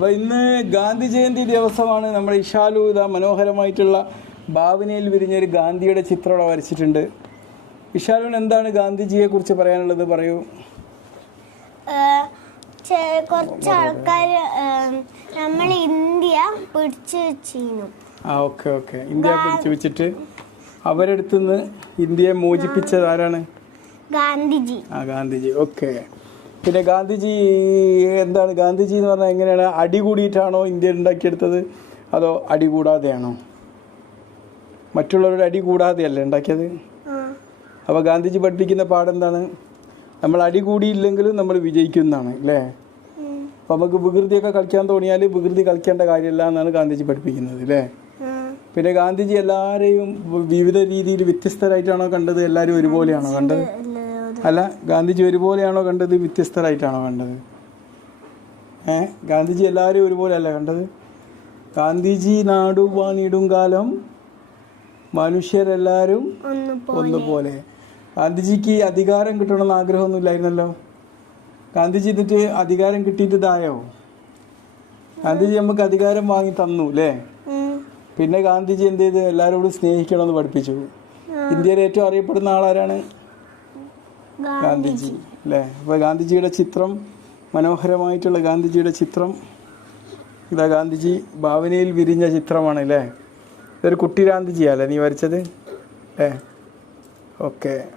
അപ്പോൾ ഇന്ന് ഗാന്ധി ജയന്തി ദിവസമാണ്. നമ്മുടെ ഇഷാലു ഇതാ മനോഹരമായിട്ടുള്ള ഭാവനയിൽ വിരിഞ്ഞൊരു ഗാന്ധിയുടെ ചിത്രം അവിടെ വരച്ചിട്ടുണ്ട്. ഇഷാലുവിന് എന്താണ് ഗാന്ധിജിയെ കുറിച്ച് പറയാനുള്ളത്? പറയൂ. കുറച്ച് ആൾക്കാർ നമ്മൾ ഇന്ത്യ പിടിച്ചു വെച്ചിരുന്നു. ആ ഓക്കെ ഓക്കെ. ഇന്ത്യ പിടിച്ചു വെച്ചിട്ട് അവരെടുത്തുനിന്ന് ഇന്ത്യയെ മോചിപ്പിച്ചത് ആരാണ്? ഗാന്ധിജി. ആ ഗാന്ധിജി. ഓക്കെ. പിന്നെ ഗാന്ധിജി എന്താണ് ഗാന്ധിജി എന്ന് പറഞ്ഞാൽ എങ്ങനെയാണ് അടി കൂടിയിട്ടാണോ ഇന്ത്യ ഉണ്ടാക്കിയെടുത്തത്? അതോ അടി കൂടാതെയാണോ? മറ്റുള്ളവരുടെ അടി കൂടാതെയല്ലേ ഉണ്ടാക്കിയത്? അപ്പോൾ ഗാന്ധിജി പഠിപ്പിക്കുന്ന പാഠം എന്താണ്? നമ്മൾ അടി കൂടിയില്ലെങ്കിലും നമ്മൾ വിജയിക്കുന്നതാണ് അല്ലേ? അപ്പം അപ്പോൾ നമുക്ക് വികൃതിയൊക്കെ കളിക്കാൻ തോന്നിയാൽ വികൃതി കളിക്കേണ്ട കാര്യമില്ല എന്നാണ് ഗാന്ധിജി പഠിപ്പിക്കുന്നത് അല്ലേ? പിന്നെ ഗാന്ധിജി എല്ലാവരെയും വിവിധ രീതിയിൽ വ്യത്യസ്തരായിട്ടാണോ കണ്ടത്? എല്ലാവരും ഒരുപോലെയാണോ കണ്ടത്? അല്ല, ഗാന്ധിജി ഒരുപോലെയാണോ കണ്ടത്? വ്യത്യസ്തരായിട്ടാണോ കണ്ടത്? ഏ ഗാന്ധിജി എല്ലാവരും ഒരുപോലെ അല്ല കണ്ടത്? ഗാന്ധിജി നാടുവാണിടും കാലം മനുഷ്യരെല്ലാവരും ഒന്നുപോലെ. ഗാന്ധിജിക്ക് അധികാരം കിട്ടണമെന്ന് ആഗ്രഹമൊന്നുമില്ലായിരുന്നല്ലോ. ഗാന്ധിജി എന്നിട്ട് അധികാരം കിട്ടിയിട്ട് ഇതായോ? ഗാന്ധിജി നമുക്ക് അധികാരം വാങ്ങി തന്നു അല്ലേ പിന്നെ ഗാന്ധിജി എന്ത് ചെയ്ത്? എല്ലാവരോടും സ്നേഹിക്കണമെന്ന് പഠിപ്പിച്ചു. ഇന്ത്യയിലെ ഇന്ത്യയിൽ ഏറ്റവും അറിയപ്പെടുന്ന ആളാരാണ്? ഗാന്ധിജി. അല്ലേ? അപ്പോൾ ഗാന്ധിജിയുടെ ചിത്രം മനോഹരമായിട്ടുള്ള ഗാന്ധിജിയുടെ ചിത്രം. ഇതാ ഗാന്ധിജി ഭാവനയിൽ വിരിഞ്ഞ ചിത്രമാണ് അല്ലേ? ഇതൊരു കുട്ടി ഗാന്ധിജിയല്ലേ നീ വരച്ചത്? അല്ലേ? ഓക്കെ.